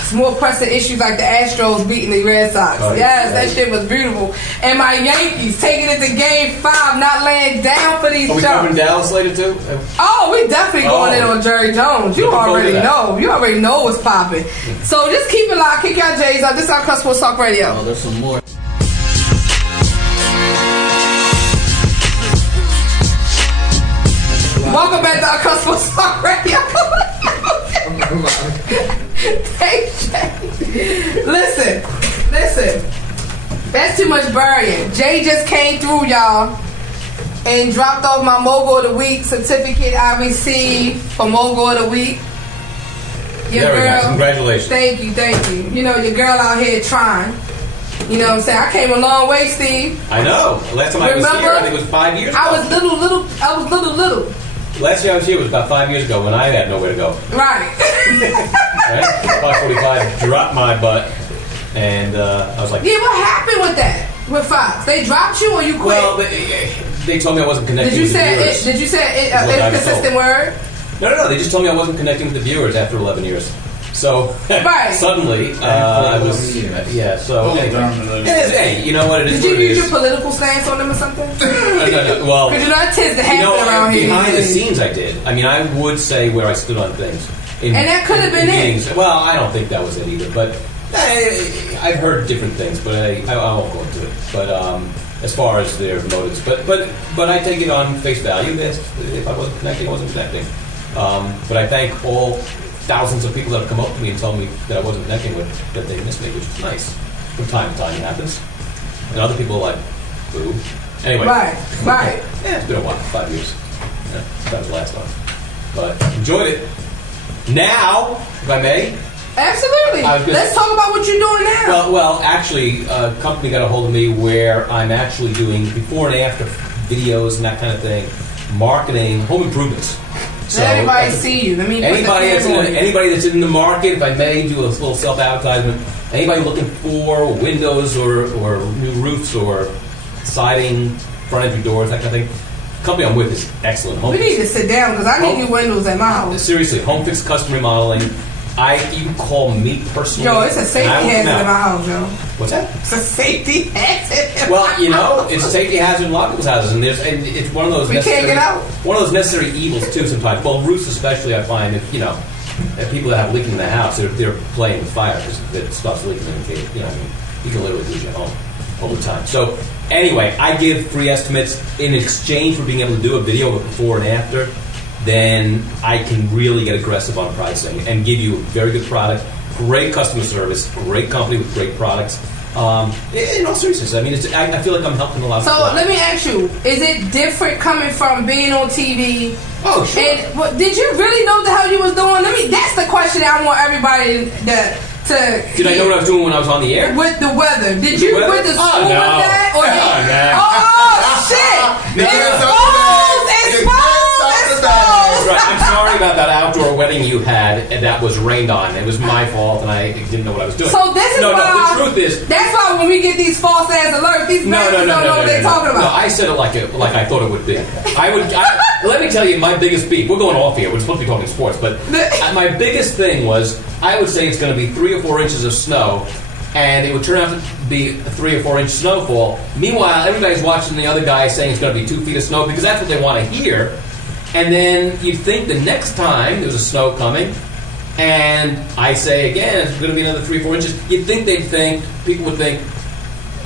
it's more pressing issues like the Astros beating the Red Sox. That shit was beautiful. And my Yankees taking it to Game 5, not laying down for these jumps. Are we covering Dallas later too? Oh, we definitely going in on Jerry Jones. You already know. You already know what's popping. So just keep it locked. Kick your J's up. This is Unkut Sports Talk Radio. Oh, there's some more. Welcome back to Unkut Sports Talk Radio. Hey, Jay. Listen. That's too much burying. Jay just came through, y'all, and dropped off my Mogul of the Week certificate I received for Mogul of the Week. Your girl, congratulations. Thank you. You know, your girl out here trying. You know what I'm saying? I came a long way, Steve. I know. Last time I was here, I think it was 5 years ago. I was little. Last year I was here was about 5 years ago when I had nowhere to go. Right. Right? 545 dropped my butt, and I was like... Yeah, what happened with that? With Fox? They dropped you or you quit? Well, they told me I wasn't connecting with the viewers. Did you say inconsistent word? No. They just told me I wasn't connecting with the viewers after 11 years. So suddenly, I was... so... Hey, you know what it is? Did you use your political stance on them or something? No. Well... Because that tends to happen around here. Behind the scenes, I did. I mean, I would say where I stood on things. And that could have been it. Well, I don't think that was it either. But I've heard different things, but I won't go into it. But as far as their motives, but I take it on face value. If I wasn't connecting, I wasn't connecting. But I thank all thousands of people that have come up to me and told me that I wasn't connecting with, that they missed me, which is nice. From time to time, it happens. And other people are like, boo. Anyway. Right. Yeah, it's been a while, 5 years. Yeah, that was the last time. But enjoyed it. Now, if I may. Absolutely. Let's talk about what you're doing now. Well, actually, a company got a hold of me where I'm actually doing before and after videos and that kind of thing, marketing, home improvements. So everybody see you. Anybody that's in the market, if I may, do a little self-advertisement. Anybody looking for windows or new roofs or siding, front entry doors, that kind of thing. The company I'm with is excellent. We need to sit down because I need new windows at my house. Seriously, Home Fix Custom Remodeling. You can call me personally. Yo, it's a safety hazard in my house, yo. What's that? It's a safety hazard. Well, you know, it's a safety hazard in a lot of people's houses, and it's one of those. We can't get out. One of those necessary evils too. Sometimes, well, roofs especially, I find if people that have leaking in the house, they're playing with fire because it stops leaking. You can literally lose your home all the time. So anyway, I give free estimates in exchange for being able to do a video of a before and after. Then I can really get aggressive on pricing and give you a very good product, great customer service, great company with great products. In all seriousness, I mean, I feel like I'm helping a lot of people. So let me ask you, is it different coming from being on TV? Oh, sure. And did you really know the hell you was doing? That's the question that I want everybody Did I know what I was doing when I was on the air? With the weather. Did you went to school with that? Or shit! Exposed! Right, I'm sorry about that outdoor wedding you had and that was rained on. It was my fault and I didn't know what I was doing. So this is why... the truth is... That's why when we get these false ass alerts, these bastards don't know what they're talking about. No, I said it like I thought it would be. Let me tell you my biggest beef. We're going off here. We're supposed to be talking sports. But my biggest thing was, I would say it's going to be 3 or 4 inches of snow, and it would turn out to be a 3 or 4 inch snowfall. Meanwhile, everybody's watching the other guy saying it's going to be 2 feet of snow because that's what they want to hear. And then you'd think the next time there's a snow coming, and I say again it's going to be another 3 or 4 inches, you'd think people would think,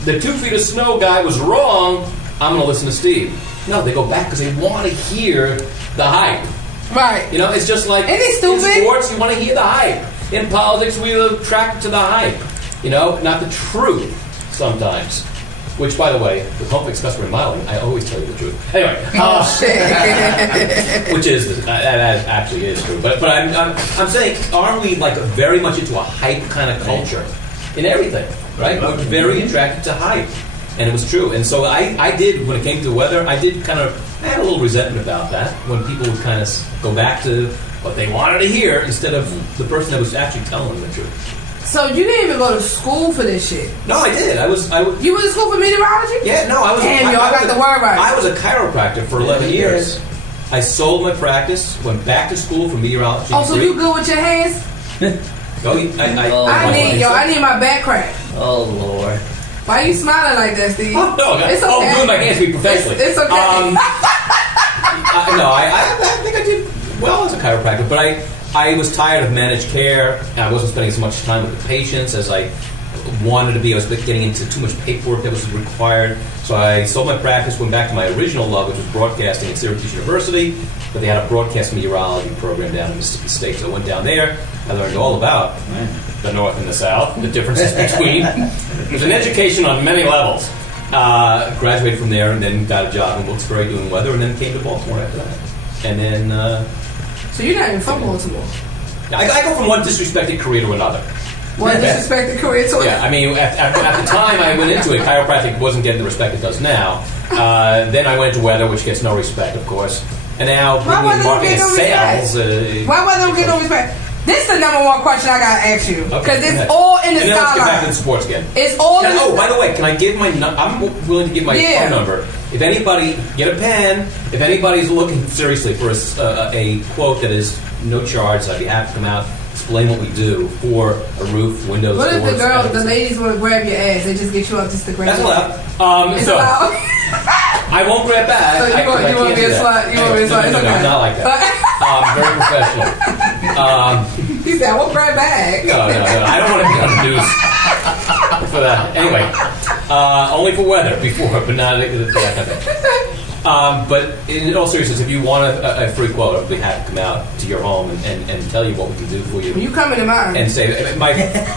the 2 feet of snow guy was wrong, I'm going to listen to Steve. No, they go back because they want to hear the hype. Right. You know, it's just like in sports, you want to hear the hype. In politics, we're attracted to the hype. You know, not the truth sometimes. Which, by the way, with home fix customer remodeling, I always tell you the truth. Anyway, which is that actually is true. But I'm saying, aren't we like very much into a hype kind of culture in everything? Right? We're very attracted to hype. And it was true. And so I did, when it came to the weather, I had a little resentment about that, when people would kind of go back to what they wanted to hear instead of the person that was actually telling them the truth. So you didn't even go to school for this shit? No, I did. You went to school for meteorology? Yeah, no, I was. Damn, I got the word right. I was a chiropractor for 11 years. I sold my practice, went back to school for meteorology. Oh, so you good with your hands? I need my back crack. Oh, Lord. Why are you smiling like that, Steve? Oh, no, it's okay. doing my hands to be professionally. It's okay. I think I did well as a chiropractor, but I was tired of managed care, and I wasn't spending as much time with the patients as I wanted to be. I was getting into too much paperwork that was required. So I sold my practice, went back to my original love, which was broadcasting at Syracuse University, but they had a broadcast meteorology program down in Mississippi State. So I went down there. I learned all about the North and the South, the differences between. It was an education on many levels. Graduated from there and then got a job in Wilkes-Barre doing weather, and then came to Baltimore after that. And then... so you're not even from Baltimore? I go from one disrespected career to another. One disrespected career to another? Yeah, I mean, at the time I went into it, chiropractic wasn't getting the respect it does now. Then I went into weather, which gets no respect, of course. And now, marketing and sales... Why wasn't it get no respect? This is the number one question I gotta ask you, because it's all in the skyline. Let's get back to the sports again. It's all by the way, can I give I'm willing to give my phone number. If anybody, get a pen, if anybody's looking seriously for a quote that is no charge, I'd be happy to come out, explain what we do for a roof, windows, what doors. What if the ladies want to grab your ass? They just get you up just to grab your ass. That's allowed. It's allowed. I won't grab back. So you want to be a slut? You want to be a slut? No, not like that. Very professional. He said, I won't grab back. No. I don't want to be on the news for that. Anyway, only for weather before, but not that kind of thing. But in all seriousness, if you want a free quote, I'd be happy to come out to your home and tell you what we can do for you. When you come into mine. And say,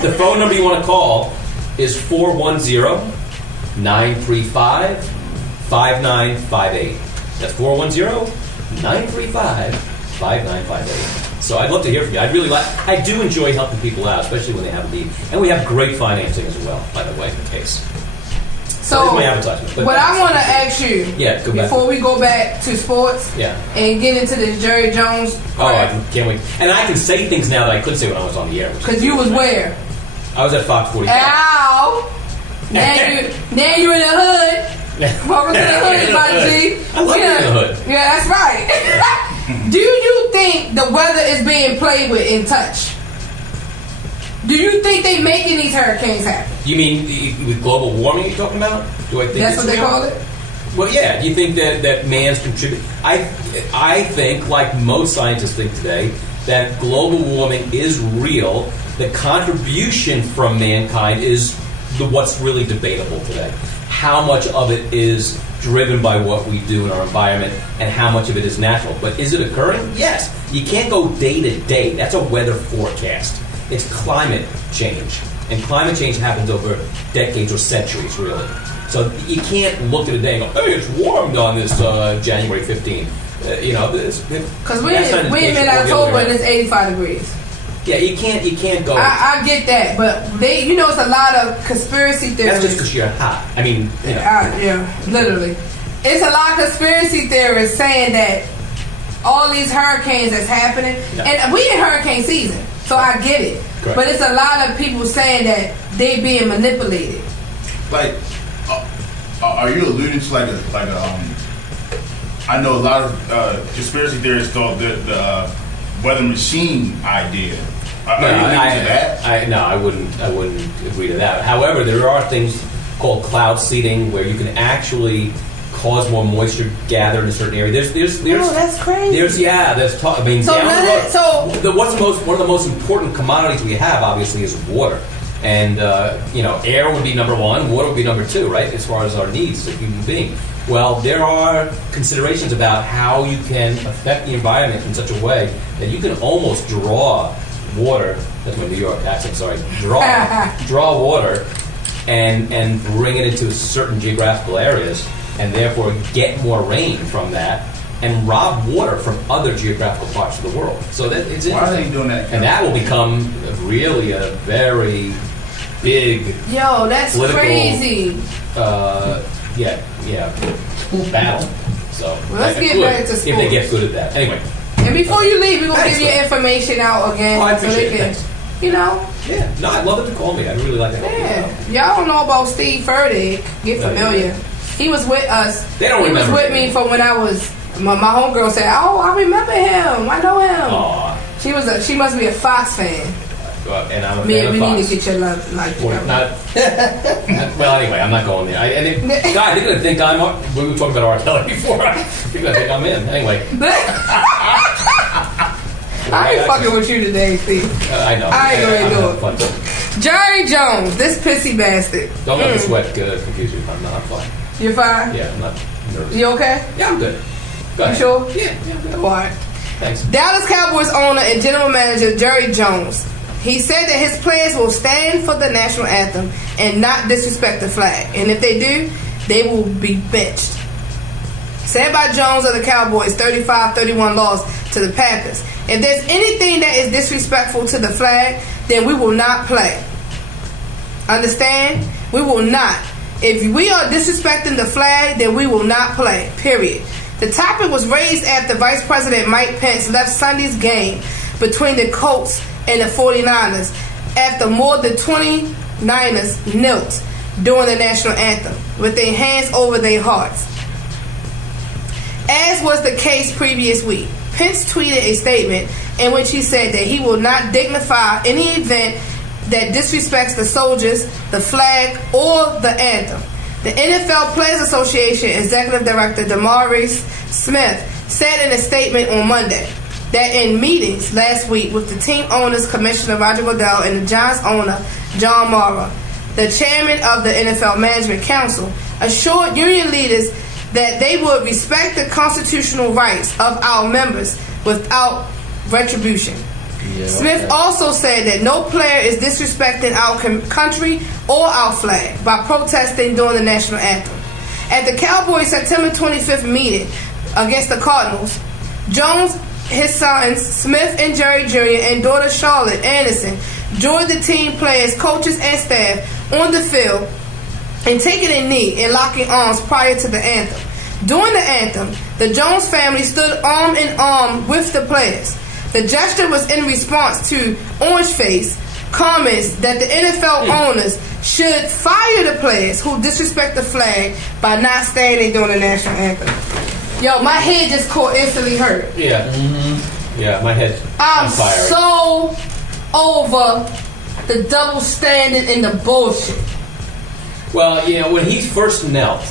the phone number you want to call is 410-935-5958. That's 410-935-5958. So I'd love to hear from you. I do enjoy helping people out, especially when they have a need. And we have great financing as well, by the way, in the case. So my advertisement. What I want to ask you, before we go back to sports and get into this Jerry Jones crap. Oh, I can't wait. And I can say things now that I couldn't say when I was on the air. Because you was where? I was at Fox 45. Ow! Now you're in the hood. Welcome to the hood, my G. I love being in the hood. Yeah, that's right. Do you think the weather is being played with in touch? Do you think they making these hurricanes happen? You mean with global warming you're talking about? Do I think that's what they call it? Well, yeah. Do you think that man's contribute? I think, like most scientists think today, that global warming is real. The contribution from mankind is what's really debatable today. How much of it is driven by what we do in our environment and how much of it is natural. But is it occurring? Yes. You can't go day to day. That's a weather forecast. It's climate change. And climate change happens over decades or centuries, really. So you can't look at a day and go, hey, it's warmed on this January 15th. Because we're in mid-October and it's 85 degrees. Yeah, you can't go. I get that, but it's a lot of conspiracy theories. That's just because you're hot. I mean, yeah, literally. It's a lot of conspiracy theorists saying that all these hurricanes that's happening, and we in hurricane season, so I get it. Correct. But it's a lot of people saying that they being manipulated. Like, are you alluding to like a I know a lot of conspiracy theorists call the weather machine idea. Are you alluding to that? I wouldn't agree to that. However, there are things called cloud seeding where you can actually cause more moisture gather in a certain area. There's that's crazy. There's talk. I mean, one of the most important commodities we have, obviously, is water. And air would be number one, water would be number two, right? As far as our needs as a human being. Well, there are considerations about how you can affect the environment in such a way that you can almost draw water. That's my New York accent. Sorry, draw water and bring it into certain geographical areas, and therefore get more rain from that, and rob water from other geographical parts of the world. So that it's interesting. Why are they doing that? And that will become really a very big that's political, crazy. Battle. So let's get back to sports. If they get good at that. Anyway. And before you leave, we're gonna give your information out again, I so they can, Yeah. No, I'd love it to call me. I'd really like to help you out. Y'all don't know about Steve Furtick. Get familiar. He was with us. They don't remember. He was with me from when I was. My homegirl said, "Oh, I remember him. I know him." Aww. She must be a Fox fan. And I'm a fan of We Fox. need to get your love life together. Well, anyway, I'm not going there. They're going to think I'm. We were talking about R. Kelly before. They're going to think I'm in. Anyway. I ain't fucking with you today, Steve. I know. I ain't gonna do it. Jerry Jones, this pissy bastard. Don't let the sweat confuse you. I'm fine. You're fine? Yeah, I'm not nervous. You okay? Yeah, I'm good. Go ahead. You sure? Yeah, I'm good. All right. Thanks. Dallas Cowboys owner and general manager Jerry Jones. He said that his players will stand for the national anthem and not disrespect the flag. And if they do, they will be benched. Said by Jones of the Cowboys' 35-31 loss to the Packers. If there's anything that is disrespectful to the flag, then we will not play. Understand? We will not. If we are disrespecting the flag, then we will not play. Period. The topic was raised after Vice President Mike Pence left Sunday's game between the Colts and the 49ers after more than 20 Niners knelt during the national anthem with their hands over their hearts. As was the case previous week, Pence tweeted a statement in which he said that he will not dignify any event that disrespects the soldiers, the flag, or the anthem. The NFL Players Association Executive Director DeMaurice Smith said in a statement on Monday that in meetings last week with the team owners, Commissioner Roger Goodell, and the Giants owner, John Mara, the chairman of the NFL Management Council, assured union leaders that they would respect the constitutional rights of our members without retribution. Smith also said that no player is disrespecting our country or our flag by protesting during the national anthem. At the Cowboys' September 25th meeting against the Cardinals, Jones, his sons, Smith and Jerry Jr., and daughter Charlotte Anderson joined the team players, coaches, and staff on the field and taking a knee and locking arms prior to the anthem. During the anthem, the Jones family stood arm in arm with the players. The gesture was in response to Orange Face comments that the NFL owners should fire the players who disrespect the flag by not standing during the national anthem. Yo, my head just instantly hurt. Yeah. Mm-hmm. Yeah, my head. I'm on fire. so over the double standard and the bullshit. Well, when he first knelt,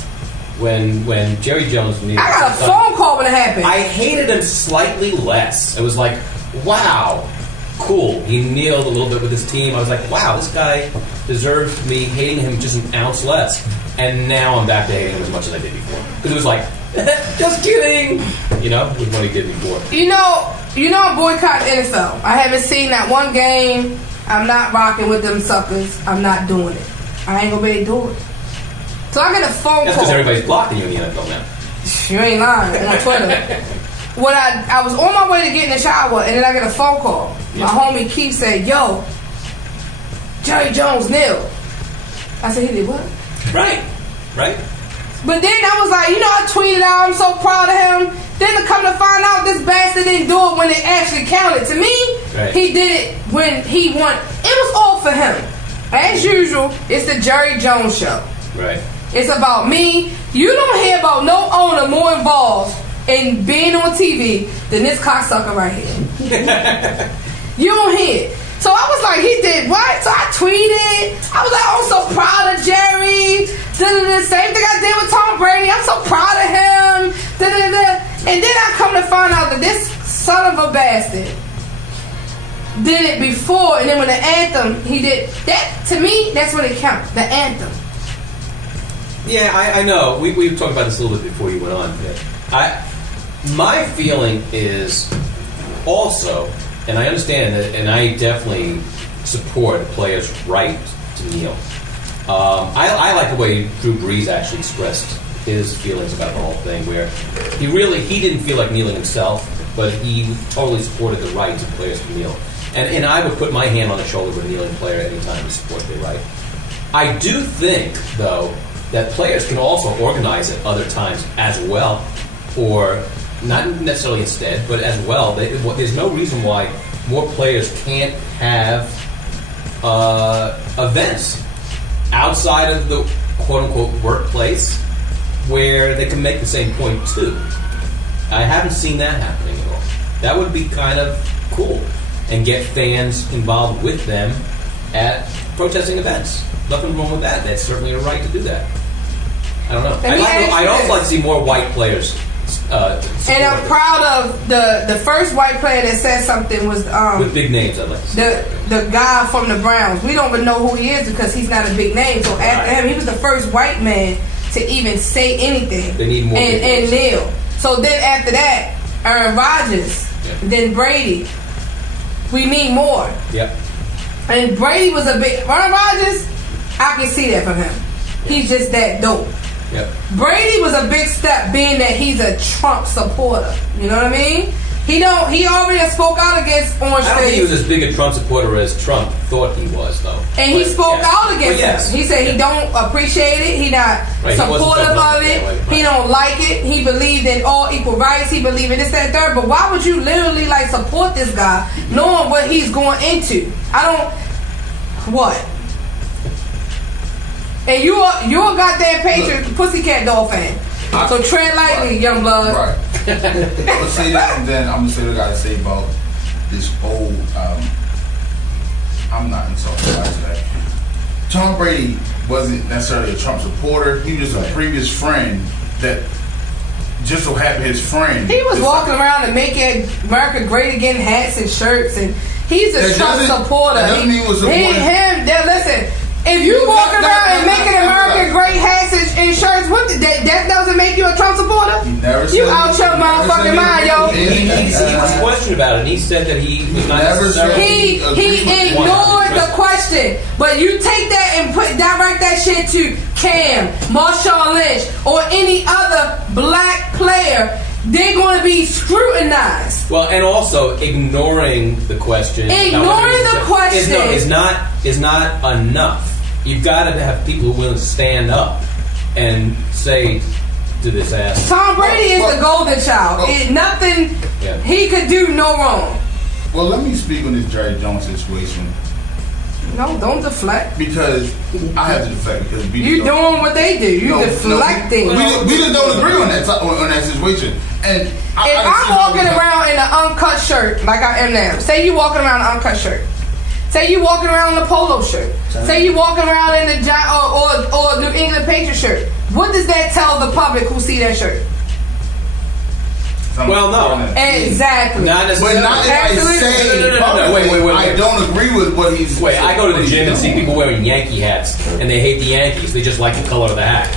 when Jerry Jones kneeled, I got a phone call when it happened. I hated him slightly less. It was like, wow, cool. He kneeled a little bit with his team. I was like, wow, this guy deserves me hating him just an ounce less. And now I'm back to hating him as much as I did before. Because it was like, just kidding. With what he did before. I'm boycotting NFL. I haven't seen that one game. I'm not rocking with them suckers. I'm not doing it. I ain't gonna be able to do it. So I get a phone call. That's because everybody's blocking you in the NFL now. You ain't lying. On Twitter. I was on my way to get in the shower, and then I get a phone call. My homie Keith said, "Yo, Jerry Jones kneel." I said, "He did what?" Right. But then I was like, I tweeted out, I'm so proud of him. Then to come to find out, this bastard didn't do it when it actually counted. To me, he did it when he won. It was all for him. As usual, it's the Jerry Jones show. Right. It's about me. You don't hear about no owner more involved in being on TV than this cocksucker right here. You don't hear it. So I was like, he did what? So I tweeted. I was like, I'm so proud of Jerry. The same thing I did with Tom Brady. I'm so proud of him. And then I come to find out that this son of a bastard did it before. And then when the anthem, he did that. To me, that's when it counts. The anthem. Yeah, I know. We've talked about this a little bit before you went on. My feeling is also, and I understand that, and I definitely support a player's right to kneel. I like the way Drew Brees actually expressed his feelings about the whole thing, where he didn't feel like kneeling himself, but he totally supported the rights of players to kneel. And I would put my hand on the shoulder of a kneeling player anytime he supports their right. I do think, though, that players can also organize at other times as well, or not necessarily instead, but as well. There's no reason why more players can't have events outside of the quote-unquote workplace where they can make the same point too. I haven't seen that happening at all. That would be kind of cool and get fans involved with them at protesting events. Nothing wrong with that. That's certainly a right to do that. I don't know. I'd also like to see more white players. And I'm proud of the first white player that said something was with big names. I'd like to see the guy from the Browns. We don't even know who he is because he's not a big name. So after him, he was the first white man to even say anything. They need more and kneel. So then after that, Aaron Rodgers, then Brady. We need more. Yep. And Brady was a big Aaron Rodgers. I can see that from him. He's just that dope. Yep. Brady was a big step, being that he's a Trump supporter. You know what I mean? He already spoke out against Orange State. I don't think he was as big a Trump supporter as Trump thought he was, though. And he spoke out against it. He said he don't appreciate it. He not supportive of it. He don't like it. He believed in all equal rights. He believed in this, that, and third. But why would you literally support this guy, knowing what he's going into? What? And you're a goddamn Patriot Pussycat Doll fan. So tread lightly, young blood. Right. Let's say that, and then I'm gonna say what I gotta say about this old. I'm not insulted by that. Tom Brady wasn't necessarily a Trump supporter. He was a previous friend that just so happened his friend. He was walking around and making America great again, hats and shirts, and he's a Trump supporter. That doesn't mean he was supporting him. Listen. If you walking around and making America great hats and shirts, that doesn't make you a Trump supporter? You out your motherfucking mind, yo. He was questioned about it, and he said that he was not He ignored the question. But you take that and direct that shit to Cam, Marshawn Lynch, or any other black player, they're going to be scrutinized. Well, and also ignoring the question. Is not enough. You've got to have people who are willing to stand up and say to this ass. Tom Brady is the golden child. Nothing he could do no wrong. Well, let me speak on this Jerry Jones situation. No, don't deflect. Because I have to deflect because you doing what they do. You deflecting. We just don't agree on that situation. And if I'm walking around in an uncut shirt like I am now, say you walking around in an uncut shirt. Say you walking around in a polo shirt. Say you walking around in a or New England Patriot shirt. What does that tell the public who see that shirt? Well, no. Exactly. Not necessarily. But not if I say wait. I don't agree with what he's... Wait, I go to the gym and see people wearing Yankee hats, and they hate the Yankees. They just like the color of the hat.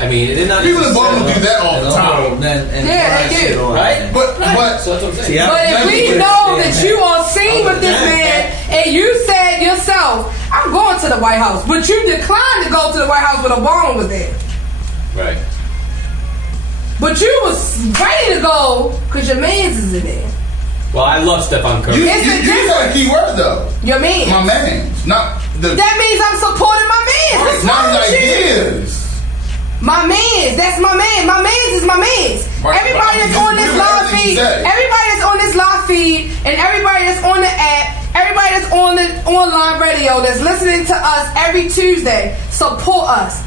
I mean, they're not... People in Baltimore do that all the time. Yeah, they do. Right? But so that's what I'm saying. But if we know that you are seen with this man, and you said yourself, I'm going to the White House, but you declined to go to the White House when Obama was there. Right. But you was ready to go because your man's is in there. Well, I love Stephon Curry. You got a key word though. Your man. My man. Not the. That means I'm supporting my man. What's Not wrong with you? ideas. My man's. That's my man. My man's is my man's. Right, Everybody that's on this live feed. Everybody that's on this live feed, and everybody that's on the app. Everybody that's on the online radio that's listening to us every Tuesday, support us.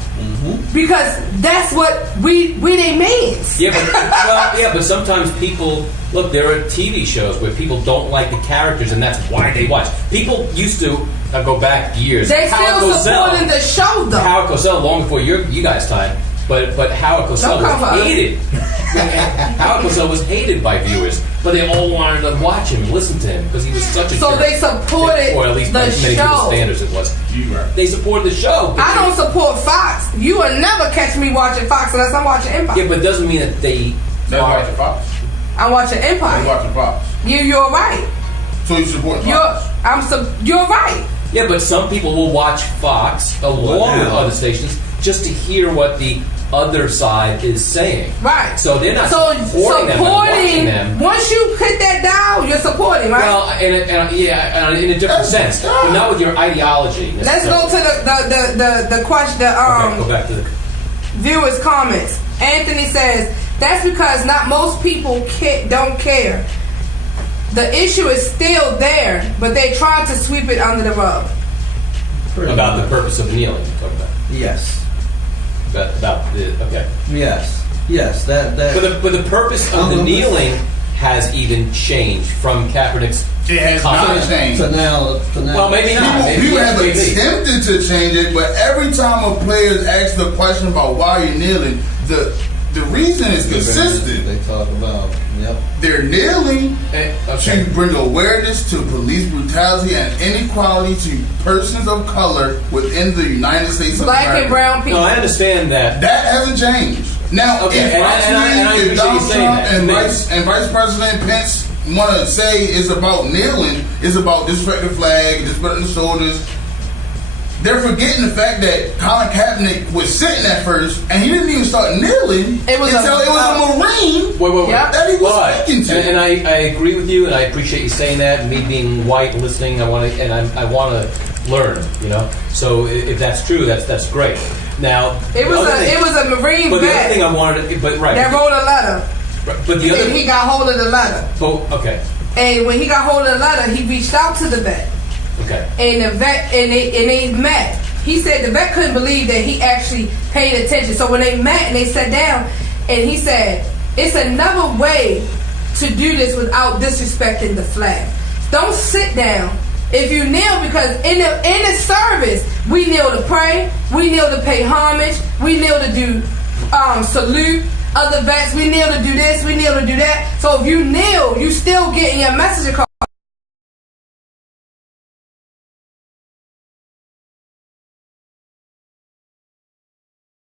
Because that's what we they means. Yeah, but sometimes people look. There are TV shows where people don't like the characters, and that's why they watch. People used to go back years. They still supporting the show though. Howard Cosell, long before you guys' time, but Howard Cosell was hated. Howard Cosell was hated by viewers, but they all wanted to watch him, and listen to him because he was such a. So jerk. they supported or at least by many people's standards, it was. They supported the show. I don't support Fox. You will never catch me watching Fox unless I'm watching Empire. Yeah, but it doesn't mean that they. That's watching Fox. I'm watching Empire. I'm watching Fox. You're right. So you support Fox? You're right. Yeah, but some people will watch Fox along with other stations just to hear what the other side is saying. Right. So they're not supporting them and watching them. Once you hit that dial, you're supporting, right? Well, in a different sense, but not with your ideology. Let's go to the question. Okay, go back to the viewers' comments. Anthony says that's because not most people don't care. The issue is still there, but they try to sweep it under the rug. About the purpose of kneeling. Talk about. Yes. About the okay. Yes. That. But the purpose of the kneeling has even changed from Kaepernick's. It has not changed. So now. Well, maybe not. People have attempted to change it, but every time a player asks the question about why you're kneeling, the reason is consistent. They talk about. Yep. They're kneeling to bring awareness to police brutality and inequality to persons of color within the United States of America. Black and brown people. No, I understand that. That hasn't changed. Now, if Donald Trump and Vice President Pence want to say it's about kneeling, it's about disrespecting the flag, disrespecting the soldiers, they're forgetting the fact that Colin Kaepernick was sitting at first, and he didn't even start kneeling until it was a Marine that he was speaking to. And I agree with you, and I appreciate you saying that. And me being white, listening, I want to learn. You know, so if that's true, that's great. Now it was a Marine but vet. The other thing I wanted to, that wrote a letter. But the other, and he got hold of the letter. Okay. And when he got hold of the letter, he reached out to the vet. Okay. And the vet and they met. He said the vet couldn't believe that he actually paid attention. So when they met and they sat down, and he said, "It's another way to do this without disrespecting the flag. Don't sit down. If you kneel, because in the service, we kneel to pray, we kneel to pay homage, we kneel to do salute other vets, we kneel to do this, we kneel to do that. So if you kneel, you still getting your message across."